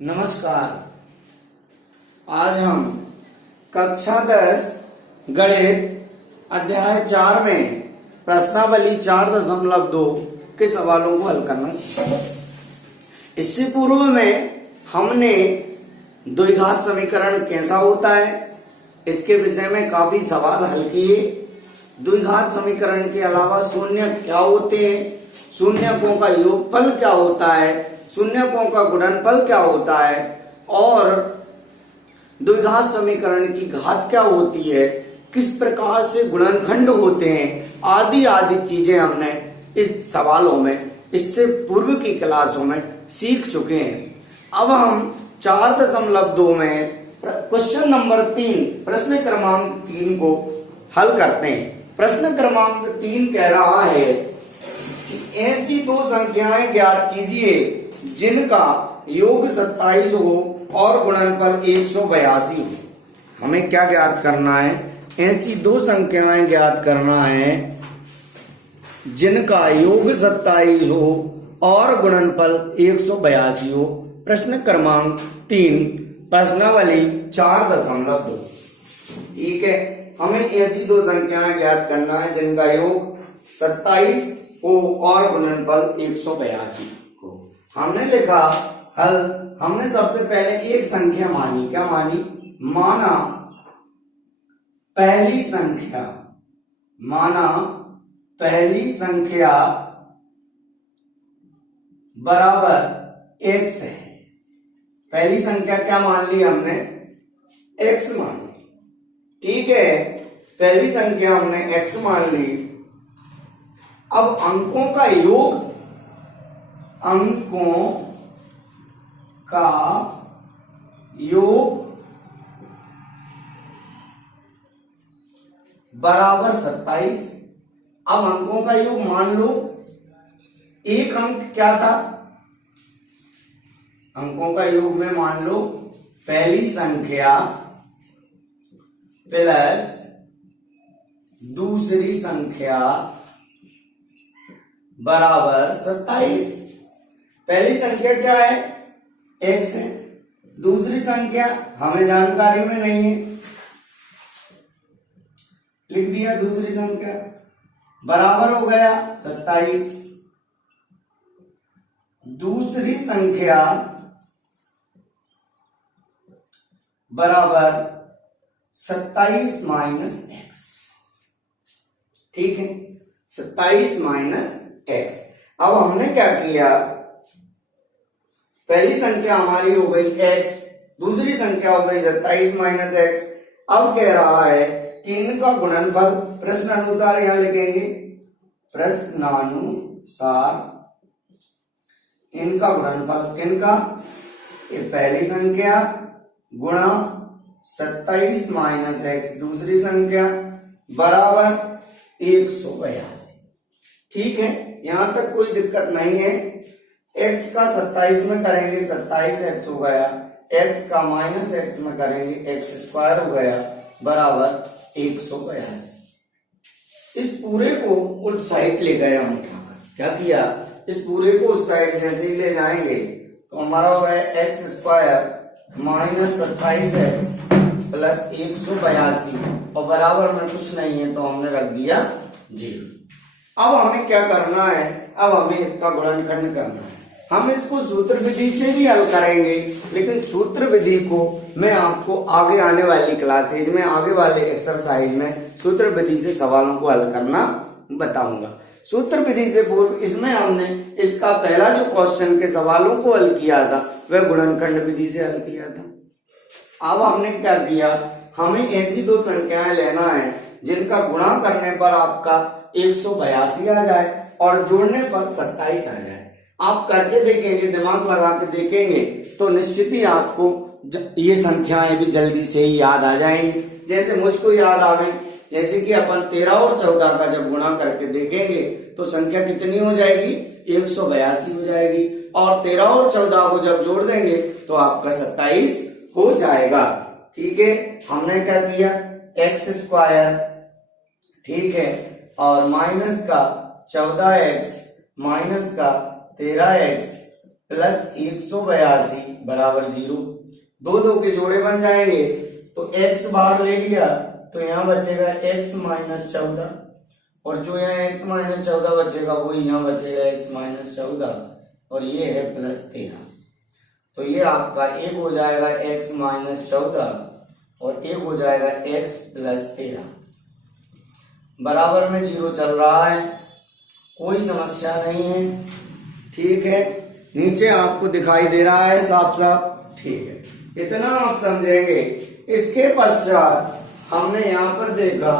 नमस्कार। आज हम कक्षा 10 गणित अध्याय 4 में प्रश्नावली 4.2 के सवालों को हल करना सीखा। इससे पूर्व में हमने द्विघात समीकरण कैसा होता है इसके विषय में काफी सवाल हल किए। द्विघात समीकरण के अलावा शून्य क्या होते हैं, शून्यकों का योगफल क्या होता है, शून्यकों का गुणनफल क्या होता है और द्विघात समीकरण की घात क्या होती है, किस प्रकार से गुणनखंड होते हैं, आदि आदि चीजें हमने इस सवालों में इससे पूर्व की क्लासों में सीख चुके हैं। अब हम 4.2 में क्वेश्चन नंबर 3 प्रश्न क्रमांक 3 को हल करते हैं। प्रश्न क्रमांक 3 कह रहा है कि ऐसी दो संख्याएं ज्ञात कीजिए जिनका योग 27 हो और गुणनफल 182 हो। हमें क्या ज्ञात करना है? ऐसी दो संख्याएं ज्ञात करना है जिनका योग 27 हो और गुणनफल 182 हो। प्रश्न क्रमांक 3 प्रश्नावली 4.2। ठीक है, हमें ऐसी दो संख्याएं ज्ञात करना है जिनका योग 27 हो और गुणनफल 182 हो। हमने लिखा हल। हमने सबसे पहले एक संख्या मानी। क्या मानी? माना पहली संख्या, माना पहली संख्या बराबर x है। पहली संख्या क्या मान ली हमने? x मान ली। ठीक है, पहली संख्या हमने x मान ली। अब अंकों का योग, अंकों का योग बराबर 27। अब अंकों का योग मान लो, एक अंक क्या था? अंकों का योग में मान लो पहली संख्या प्लस दूसरी संख्या बराबर 27। पहली संख्या क्या है? x है। दूसरी संख्या हमें जानकारी में नहीं है, लिख दिया दूसरी संख्या बराबर हो गया 27। दूसरी संख्या बराबर 27 माइनस x। ठीक है, 27 माइनस x। अब हमने क्या किया? पहली संख्या हमारी हो गई x, दूसरी संख्या हो गई 27 माइनस x। अब कह रहा है कि इनका गुणनफल प्रश्नानुसार यहां लिखेंगे। प्रश्नानुसार इनका गुणनफल किनका? ये पहली संख्या गुणा 27 माइनस x दूसरी संख्या बराबर 182। ठीक है, यहां तक कोई दिक्कत नहीं है। x का 27 में करेंगे 27x हो गया, x का माइनस x में करेंगे x स्क्वायर हो गया बराबर 182। इस पूरे को उस साइड ले गए हम उठाकर। क्या किया? इस पूरे को उस साइड जैसे ही ले जाएंगे तो हमारा हो गया x square minus 27x plus 182 और बराबर में कुछ नहीं है तो हमने रख दिया 0। अब हमें क्या करना है? अब हमें इसका गुणनखंड करना है। हम इसको सूत्र विधि से भी हल करेंगे, लेकिन सूत्र विधि को मैं आपको आगे आने वाली क्लासेज में, आगे वाले एक्सरसाइज में सूत्र विधि से सवालों को हल करना बताऊंगा। सूत्र विधि से पूर्व इसमें हमने इसका पहला जो क्वेश्चन के सवालों को हल किया था वह गुणनखंड विधि से हल किया था। अब हमने क्या किया? हमें ऐसी दो संख्याएं लेना है जिनका गुणा करने पर आपका 182 आ जाए और जोड़ने पर 27 आ जाए। आप करके देखेंगे, दिमाग लगा के देखेंगे तो निश्चित ही आपको ये संख्याएं भी जल्दी से ही याद आ जाएंगी। जैसे मुझको याद आ गई, जैसे कि अपन 13 और 14 का जब गुणा करके देखेंगे तो संख्या कितनी हो जाएगी? 182 हो जाएगी और 13 और 14 को जब जोड़ देंगे तो आपका 27 हो जाएगा। ठीक है, हमने क्या किया? x स्क्वायर, ठीक है, और माइनस का 14x माइनस का 13x प्लस 182 बराबर 0। दो दो के जोड़े बन जाएंगे तो x बाहर ले लिया तो यहाँ बचेगा x माइनस 14, और जो यहाँ x माइनस 14 बचेगा वो यहाँ बचेगा x माइनस 14, और ये है प्लस 13। तो ये आपका एक हो जाएगा x माइनस 14 और एक हो जाएगा x प्लस 13। बराबर में 0 चल रहा है, कोई समस्या नहीं है। ठीक है, नीचे आपको दिखाई दे रहा है साफ साफ। ठीक है, इतना आप समझेंगे। इसके पश्चात हमने यहाँ पर देखा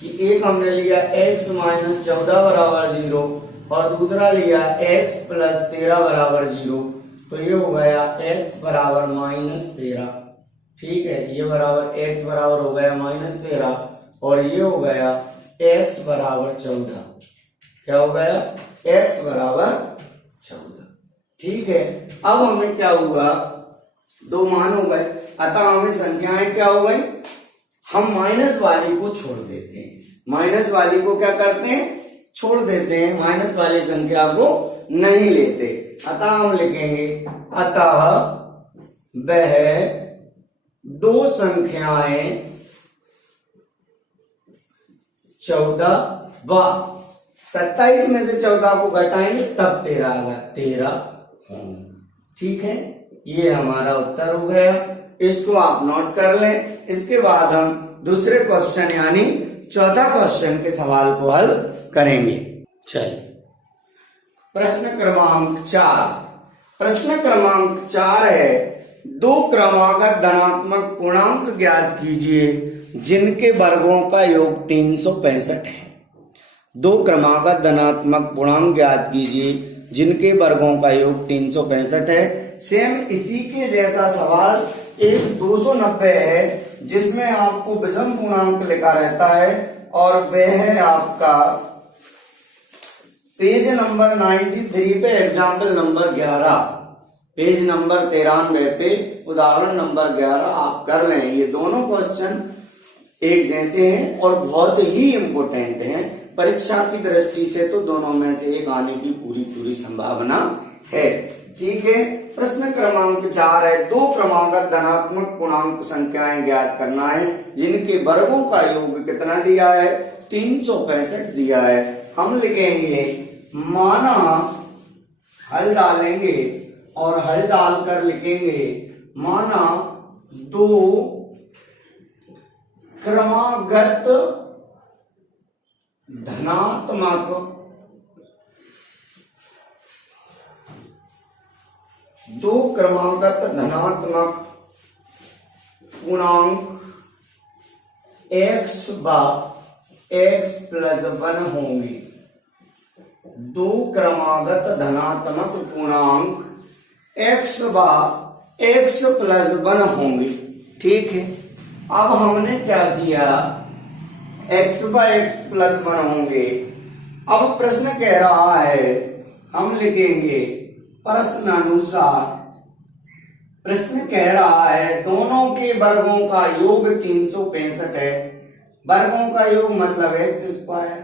कि एक हमने लिया x माइनस 14 बराबर 0 और दूसरा लिया x प्लस 13 बराबर 0। तो ये हो गया x बराबर माइनस 13। ठीक है, ये बराबर x बराबर हो गया माइनस 13 और ये हो गया x बराबर 14। क्या हो गया? x बराबर 14। ठीक है, अब हमें क्या हुआ? दो मान हो गए, अतः हमें संख्याएं क्या हो गई? हम माइनस वाली को छोड़ देते हैं। माइनस वाली को क्या करते हैं? छोड़ देते हैं, माइनस वाली संख्या को नहीं लेते। अतः हम लिखेंगे अतः वह दो संख्याएं 14 व 27 में से 14 को घटाएंगे तब 13 आएगा, 13 होंगे। ठीक है, ये हमारा उत्तर हो गया। इसको आप नोट कर लें। इसके बाद हम दूसरे क्वेश्चन यानी चौथा क्वेश्चन के सवाल को हल करेंगे। चलिए, प्रश्न क्रमांक 4। प्रश्न क्रमांक 4 है, दो क्रमागत धनात्मक पूर्णांक ज्ञात कीजिए जिनके वर्गों का योग 365 है। दो क्रमागत धनात्मक पूर्णांक ज्ञात कीजिए जिनके वर्गों का योग 365 है। सेम इसी के जैसा सवाल एक 290 है जिसमें आपको विषम पूर्णांक लिखा रहता है और वह है आपका पेज नंबर 93 पे एग्जाम्पल नंबर 11, पेज नंबर 93 पे उदाहरण नंबर 11 आप कर लें। ये दोनों क्वेश्चन एक जैसे हैं और बहुत ही इम्पोर्टेंट हैं परीक्षा की दृष्टि से, तो दोनों में से एक आने की पूरी संभावना है। ठीक है, प्रश्न क्रमांक 4 है, दो क्रमागत धनात्मक पूर्णांक संख्याएं ज्ञात करना है जिनके वर्गों का योग कितना दिया है? 365 दिया है। हम लिखेंगे माना, हल डालेंगे और हल डालकर लिखेंगे माना दो क्रमागत धनात्मक दो क्रमागत धनात्मक पूर्णांक x व x प्लस 1 होंगे। दो क्रमागत धनात्मक पूर्णांक x व x प्लस 1 होंगे। ठीक है, अब हमने क्या किया? x व x प्लस 1 होंगे। अब प्रश्न कह रहा है, हम लिखेंगे प्रश्नानुसार। प्रश्न कह रहा है दोनों के वर्गों का योग 365 है। वर्गों का योग मतलब एक्स स्क्वायर,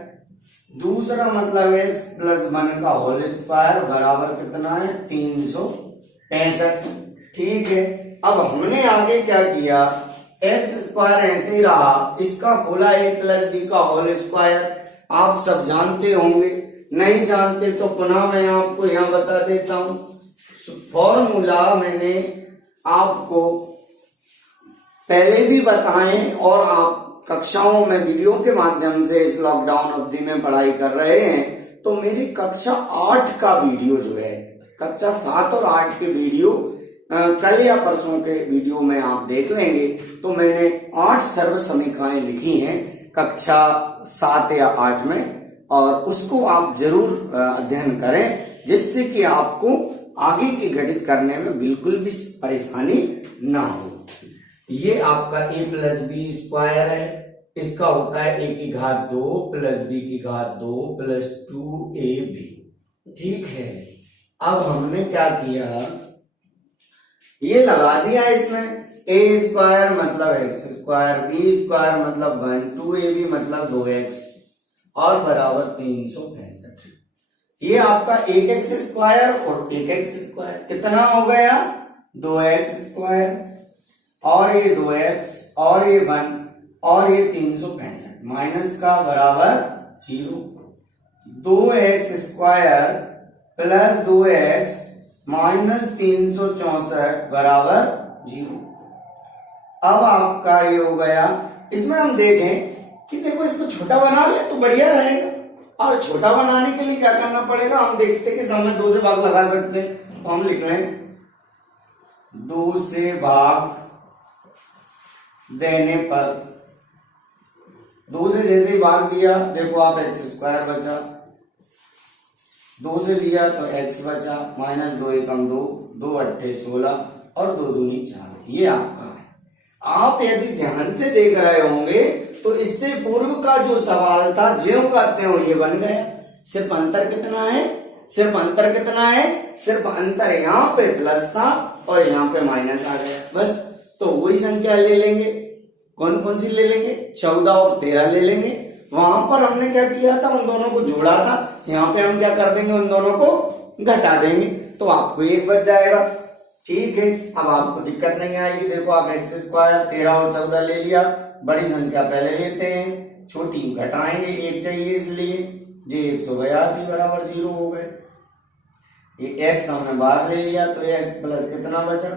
दूसरा मतलब x प्लस 1 का होल स्क्वायर बराबर कितना है? 365। ठीक है, अब हमने आगे क्या किया? एक्स स्क्वायर ऐसे ही रहा, इसका खोला a प्लस बी का होल स्क्वायर। आप सब जानते होंगे, नहीं जानते तो पुनः मैं आपको यहाँ बता देता हूं। फॉर्मूला मैंने आपको पहले भी बताएं और आप कक्षाओं में वीडियो के माध्यम से इस लॉकडाउन अवधि में पढ़ाई कर रहे हैं, तो मेरी कक्षा 8 का वीडियो जो है, कक्षा 7 और 8 के वीडियो कल या परसों के वीडियो में आप देख लेंगे। तो मैंने 8 सर्व समीकरणें लिखी हैं कक्षा 7 या 8 में, और उसको आप जरूर अध्ययन करें जिससे कि आपको आगे के गणित करने में बिल्कुल भी परेशानी ना हो। ये आपका a प्लस बी स्क्वायर है, इसका होता है a की घात 2 प्लस b की घात 2 प्लस 2ab। ठीक है, अब हमने क्या किया? ये लगा दिया इसमें a स्क्वायर मतलब x स्क्वायर, b स्क्वायर मतलब 1, 2ab मतलब 2x और बराबर 365। ये आपका 1x² और 1x², कितना हो गया 2x² और ये 2x और ये 1 और ये 365 माइनस का बराबर 0। 2x² प्लस 2x माइनस 364 बराबर 0। अब आपका ये हो गया। इसमें हम देखें कि देखो इसको छोटा बना ले तो बढ़िया रहेगा, और छोटा बनाने के लिए क्या करना पड़ेगा, हम देखते हैं कि सामने 2 से भाग लगा सकते हैं, तो हम लिख लें 2 से भाग देने पर 2 से जैसे ही भाग दिया देखो आप x² बचा, 2 से लिया तो x बचा, माइनस 2 एकम 2, 2 अट्ठे 16 और 2 दूनी 4। ये आपका है। आप यदि ध्यान से देख रहे होंगे तो इससे पूर्व का जो सवाल था ज्यों का त्यों ये बन गया। सिर्फ अंतर कितना है, सिर्फ अंतर कितना है, सिर्फ अंतर यहाँ पे प्लस था और यहाँ पे माइनस आ गया बस। तो वही संख्या ले लेंगे, कौन कौन सी ले लेंगे, 14 और 13 ले लेंगे। वहां पर हमने क्या किया था, उन दोनों को जोड़ा था, यहाँ पे हम क्या कर देंगे, उन दोनों को घटा देंगे, तो आपको 1 बच जाएगा। ठीक है, अब आपको दिक्कत नहीं आएगी। देखो आप x² 13 और 14 ले लिया, बड़ी संख्या पहले लेते हैं, छोटी घटाएंगे, 1 चाहिए इसलिए जी 182 बराबर 0 हो गए। ये x हमने बाहर ले लिया तो x प्लस कितना बचा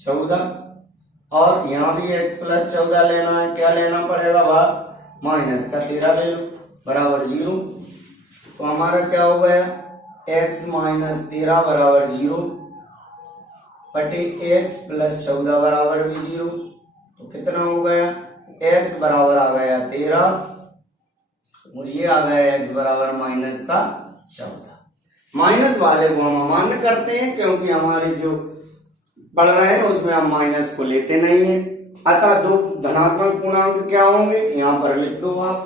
14, और यहाँ भी x प्लस 14 लेना है, क्या लेना पड़ेगा बाहर, माइनस का 13 ले लो बराबर 0। तो हमारा क्या हो गया, x माइनस 13 बराबर 0 बटे x प्लस 14 बराबर भी 0। तो कितना हो गया, x बराबर आ गया 13 और ये आ गया x बराबर माइनस का 14। माइनस वाले को हम अमान्य करते हैं क्योंकि हमारे जो पढ़ रहे हैं उसमें हम माइनस को लेते नहीं है। अतः 2 धनात्मक पूर्णांक क्या होंगे, यहां पर लिख दो आप,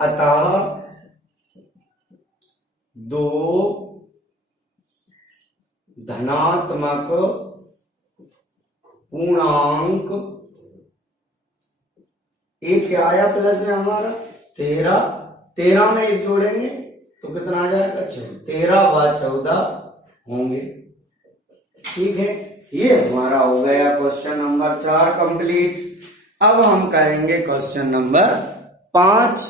अतः 2 धनात्मक पूर्णांक, एक क्या आया प्लस में हमारा 13 में 1 जोड़ेंगे तो कितना आ जाएगा 13 व 14 होंगे। ठीक है, ये हमारा हो गया क्वेश्चन नंबर 4 कंप्लीट। अब हम करेंगे क्वेश्चन नंबर 5,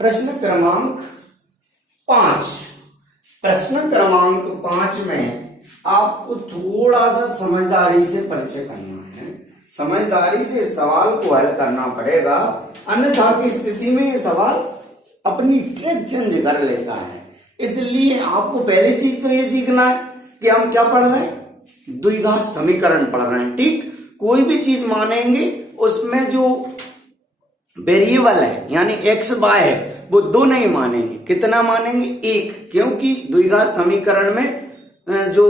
प्रश्न क्रमांक 5। प्रश्न क्रमांक 5 में आपको थोड़ा सा समझदारी से परिचय करना है, समझदारी से इस सवाल को हल करना पड़ेगा, अन्यथा की स्थिति में ये सवाल अपनी ट्रैक चेंज कर लेता है। इसलिए आपको पहली चीज तो ये सीखना है कि हम क्या पढ़ रहे हैं, द्विघात समीकरण पढ़ रहे हैं। ठीक, कोई भी चीज मानेंगे उसमें जो वेरिएबल है यानी x y है वो 2 नहीं मानेंगे, कितना मानेंगे 1, क्योंकि द्विघात समीकरण में जो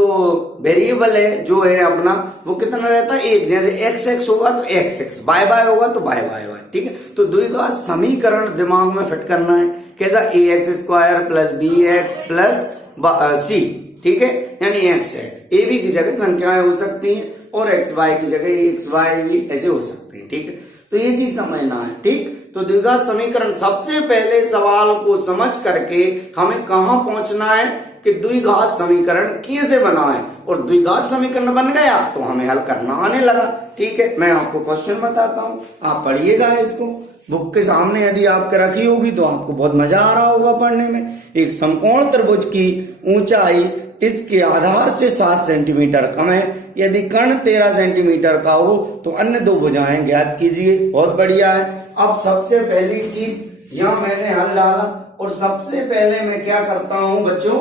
वेरिएबल है जो है अपना वो कितना रहता है 1। जैसे x x होगा तो x x, y y होगा तो y y y। ठीक है, तो द्विघात समीकरण दिमाग में फिट करना है कैसा, ax² plus bx plus c। ठीक है, यानी x x a b की जगह संख्याएं हो सकती हैं और x y की जगह x y भी ऐसे हो सकते हैं। ठीक है, तो ये चीज समझना है। ठीक, तो द्विघात समीकरण सबसे पहले सवाल को समझ करके हमें कहां पहुंचना है कि द्विघात समीकरण कैसे बनाएं, और द्विघात समीकरण बन गया तो हमें हल करना आने लगा। ठीक है, मैं आपको क्वेश्चन बताता हूं, आप पढ़िएगा इसको, बुक के सामने यदि आपके रखी होगी तो आपको बहुत मजा आ रहा होगा पढ़ने में। एक समकोण त्रिभुज की ऊंचाई इसके आधार से 7 सेंटीमीटर कम है, यदि कर्ण 13 सेंटीमीटर का हो तो अन्य 2 भुजाएं ज्ञात कीजिए। बहुत बढ़िया है। अब सबसे पहली चीज यहां मैंने हल डाला, और सबसे पहले मैं क्या करता हूं बच्चों,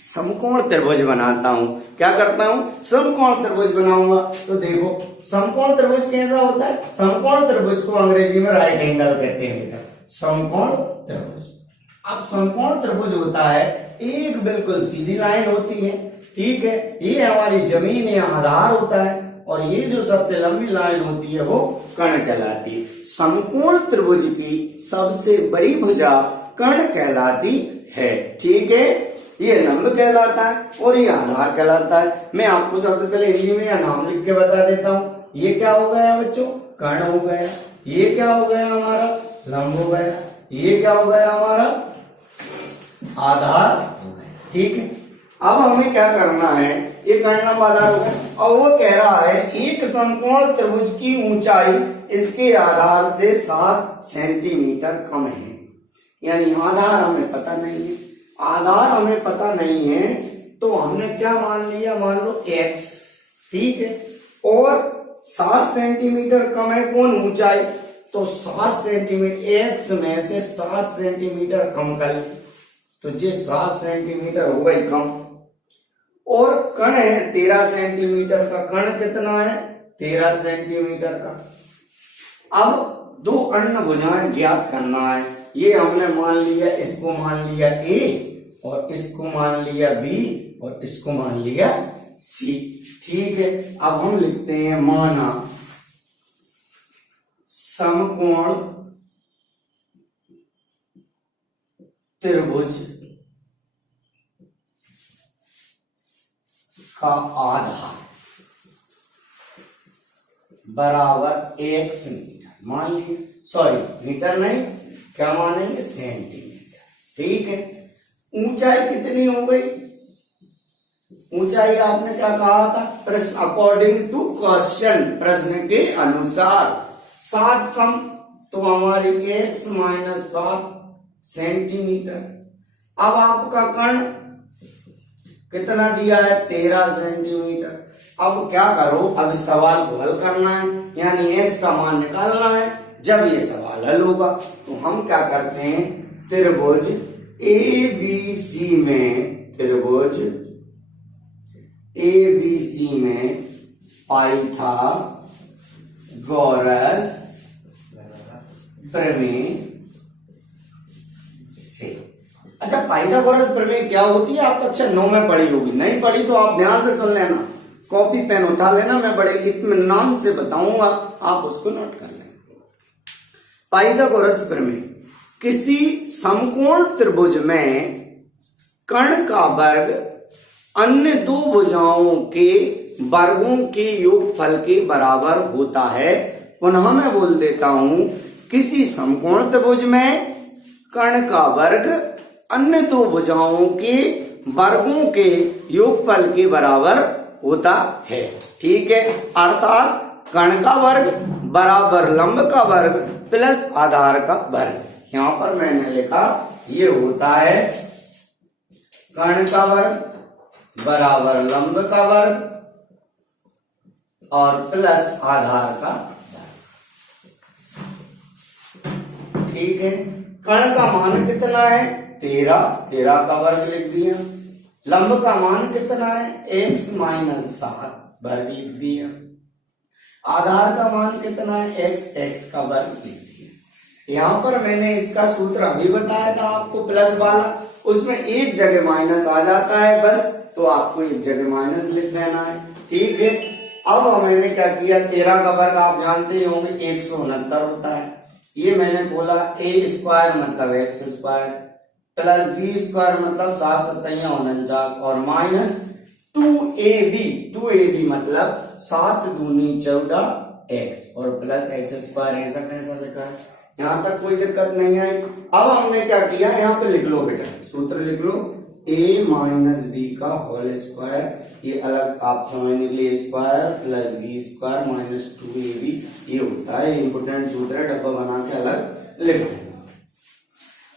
समकोण त्रिभुज बनाता हूं। क्या करता हूं, समकोण त्रिभुज बनाऊंगा। तो देखो समकोण त्रिभुज कैसा होता है, समकोण त्रिभुज को अंग्रेजी में राइट एंगल कहते हैं बेटा, समकोण त्रिभुज। अब समकोण त्रिभुज होता है एक बिल्कुल सीधी लाइन होती है। ठीक है, ये हमारी जमीन या आधार होता है, और ये जो सबसे लंबी लाइन होती है वो कर्ण कहलाती है। समकोण त्रिभुज की सबसे बड़ी भुजा कर्ण कहलाती है। ठीक है, ये लंब कहलाता है और ये आधार कहलाता है। मैं आपको सबसे पहले हिंदी में या नाम लिख के बता देता हूं। ये क्या हो गया बच्चों, कर्ण हो गया। ये क्या हो गया हमारा, लंब हो गया। ये क्या हो गया हमारा आधार हो गए। ठीक है, अब हमें क्या करना है, ये कर्ण लंब आधार हो गए। और वो कह रहा है एक समकोण त्रिभुज की ऊंचाई इसके आधार से 7 सेंटीमीटर कम है। यानी आधार हमें पता नहीं है, आधार हमें पता नहीं है तो हमने क्या मान लिया, मान लो x। ठीक है, और 7 सेंटीमीटर कम है कौन, ऊंचाई, तो 7 सेंटीमीटर x में से 7 सेंटीमीटर कम कर ली तो ये 7 सेंटीमीटर हो गई कम। और कण है 13 सेंटीमीटर का, कण कितना है 13 सेंटीमीटर का। अब दो अण्ड भुजाएं ज्ञात करना है, ये हमने मान लिया, इसको मान लिया a और इसको मान लिया b और इसको मान लिया c। ठीक है, अब हम लिखते हैं माना समकोण त्रिभुज का आधार बराबर x मीटर, मान लिए, सॉरी मीटर नहीं, क्या मानेंगे, सेंटीमीटर। ठीक है, ऊंचाई कितनी हो गई, ऊंचाई आपने क्या कहा था, प्रश्न अकॉर्डिंग टू क्वेश्चन, प्रश्न के अनुसार 7 कम, तो हमारी x माइनस 7 सेंटीमीटर। अब आपका कण कितना दिया है, 13 सेंटीमीटर। अब क्या करो, अब इस सवाल को हल करना है, यानी x का मान निकालना है। जब ये सवाल हल होगा तो हम क्या करते हैं, त्रिभुज ABC में, त्रिभुज ABC में पाइथागोरस प्रमेय से। अच्छा, पाइथागोरस प्रमेय क्या होती है, आप कक्षा 9 में पढ़ी होगी, नहीं पढ़ी तो आप ध्यान से सुन लेना, कॉपी पेन उठा लेना, मैं बड़े इत्मीनान से बताऊंगा, आप उसको नोट कर लेना। पाइथागोरस प्रमेय, किसी समकोण त्रिभुज में कर्ण का वर्ग अन्य दो भुजाओं के वर्गों के योगफल के बराबर होता है। पुनः मैं बोल देता हूं, किसी समकोण त्रिभुज में कर्ण का वर्ग अन्य दो भुजाओं के वर्गों के योगफल के बराबर होता है। ठीक है, अर्थात कर्ण का वर्ग बराबर लंब का वर्ग प्लस आधार का वर्ग। यहां पर मैंने लिखा ये होता है कर्ण का वर्ग बराबर लंब का वर्ग और प्लस आधार का वर्ग। ठीक है, कर्ण का मान कितना है, 13 का वर्ग लिख दिया। लंब का मान कितना है, x माइनस 7 वर्ग लिख दिया। आधार का मान कितना है, x का वर्ग लिख दिया। यहां पर मैंने इसका सूत्र अभी बताया था आपको, प्लस वाला, उसमें एक जगह माइनस आ जाता है बस, तो आपको एक जगह माइनस लिख देना है। ठीक है, अब मैंने क्या किया, 13 का वर्ग आप जानते ही होंगे 169 होता है। ये मैंने बोला a स्क्वायर मतलब x square plus b square मतलब 7 7 49 और माइनस 2ab मतलब 7 दूनी 14 x और प्लस x स्क्वायर, ऐसा कैसा लिखा है, यहां तक कोई दिक्कत नहीं है। अब हमने क्या किया, यहाँ पे लिख लो बेटा, सूत्र लिख लो, a माइनस बी का होल स्क्वायर, ये अलग आप समझने के लिए square plus B square minus 2ab, ये होता है इंपोर्टेंट सूत्र है, डब्बा बना के अलग लिख लो।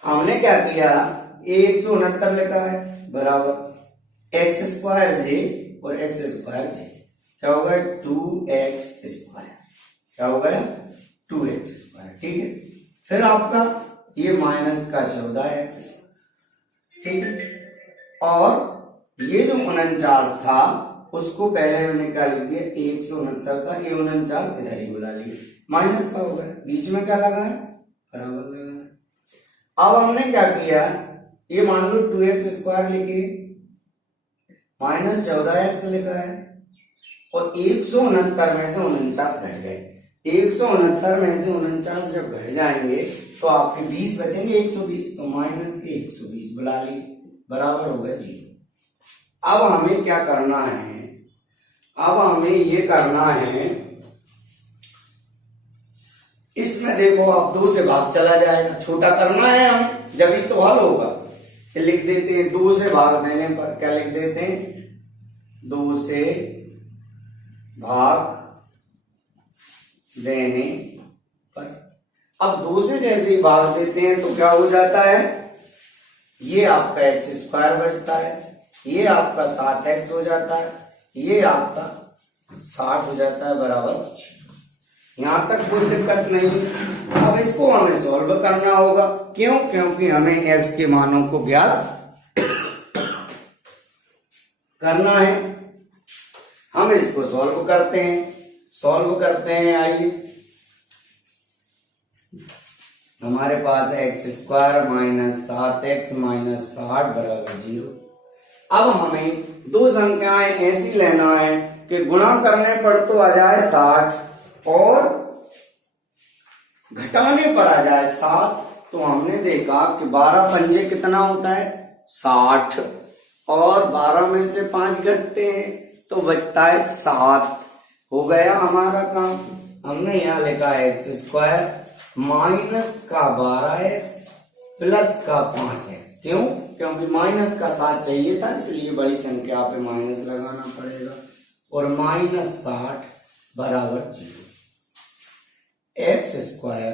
हमने क्या किया, 169 लिखा है बराबर एक्स स्क्वायर जे और एक्स स्क्वायर जे, क्या होगा 2x स्क्वायर, क्या होगा 2x स्क्वायर। ठीक है, फिर आपका ये माइनस का 14x, ठीक है, और ये जो 49 था उसको पहले मैंने क्या लिख दिया, 169 था, ये 49 इधर ही बुला लिए, माइनस का होगा, बीच में क्या लगा है, बराबर लगा है। अब हमने क्या किया, ये मान लो 2x स्क्वायर लिखे माइनस 14x लिखा है और 169 में से 49 घट गए, 169 में से 49 जब घट जाएंगे तो आपके 20 बचेंगे, 120, तो माइनस के 120 बुला लिए, बराबर होगा 0। अब हमें क्या करना है, अब हमें ये करना है, इसमें देखो आप 2 से भाग चला जाएगा, छोटा करना है हमें, जब ही तो हल होगा। लिख देते हैं 2 से भाग देने पर, क्या लिख देते हैं 2 से भाग देने पर। अब 2 से जैसे ही भाग देते हैं तो क्या हो जाता है, ये आपका एक्स स्क्वायर बचता है, ये आपका 7x हो जाता है, ये आपका 60 हो जाता है बराबर। यहां तक कोई दिक्कत नहीं। अब इसको हमें सॉल्व करना होगा, क्यों? क्योंकि हमें x के मानों को ज्ञात करना है। हम इसको सॉल्व करते हैं। आइए, हमारे पास X square minus 7x minus 60 बराबर 0। अब हमें दो संख्याएं ऐसी लेना है कि गुणा करने पर तो आ जाए 60 और घटाने पर आ जाए 7। तो हमने देखा कि 12 पंजे कितना होता है 60, और 12 में से 5 घटते हैं तो बचता है 7। हो गया हमारा काम। हमने यहाँ लिखा है एक्स स्क्वायर माइनस का 12x प्लस का 5x। क्यों? क्योंकि माइनस का 7 चाहिए था, इसलिए बड़ी संख्या पे माइनस लगाना पड़ेगा। और माइनस 60 बराबर 0। एक्स स्क्वायर,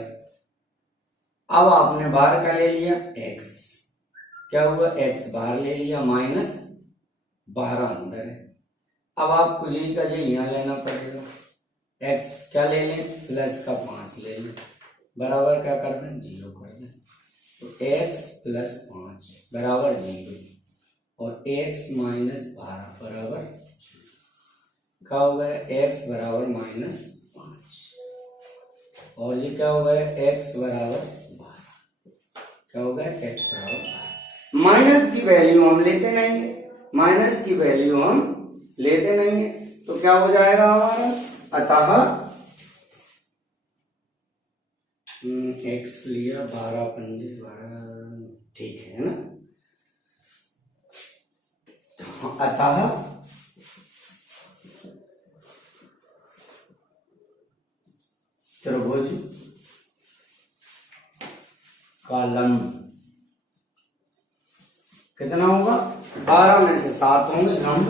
अब आपने बाहर का ले लिया x, क्या हुआ x बाहर ले लिया, माइनस 12 अंदर है। अब आपको यही का यही यहां लेना पड़ेगा। x क्या ले लें, प्लस का 5 ले लें, बराबर क्या कर दें 0 कर दें। तो x प्लस 5 बराबर 0 और x माइनस 12 बराबर 0। क्या हो गया x बराबर माइनस 5 और ये क्या हो गया x बराबर 12। क्या हो गया x बराबर 12। माइनस की वैल्यू हम लेते नहीं है, तो क्या हो जाएगा हमारा, अतः x लिया 12 पंजे 12, ठीक है ना। अतः त्रिभुज का लंब कितना होगा, 12 में से 7 होंगे, लंब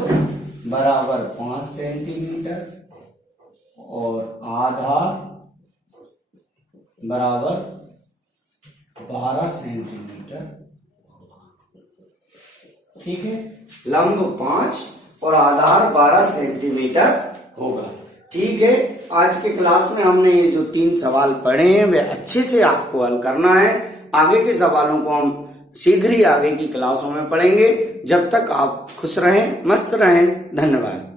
बराबर 5 सेंटीमीटर और आधार बराबर 12 सेंटीमीटर। ठीक है, लंब 5 और आधार 12 सेंटीमीटर होगा। ठीक है, आज के क्लास में हमने ये जो 3 सवाल पढ़े हैं वे अच्छे से आपको हल करना है। आगे के सवालों को हम शीघ्र ही आगे की क्लासों में पढ़ेंगे। जब तक आप खुश रहें, मस्त रहें। धन्यवाद।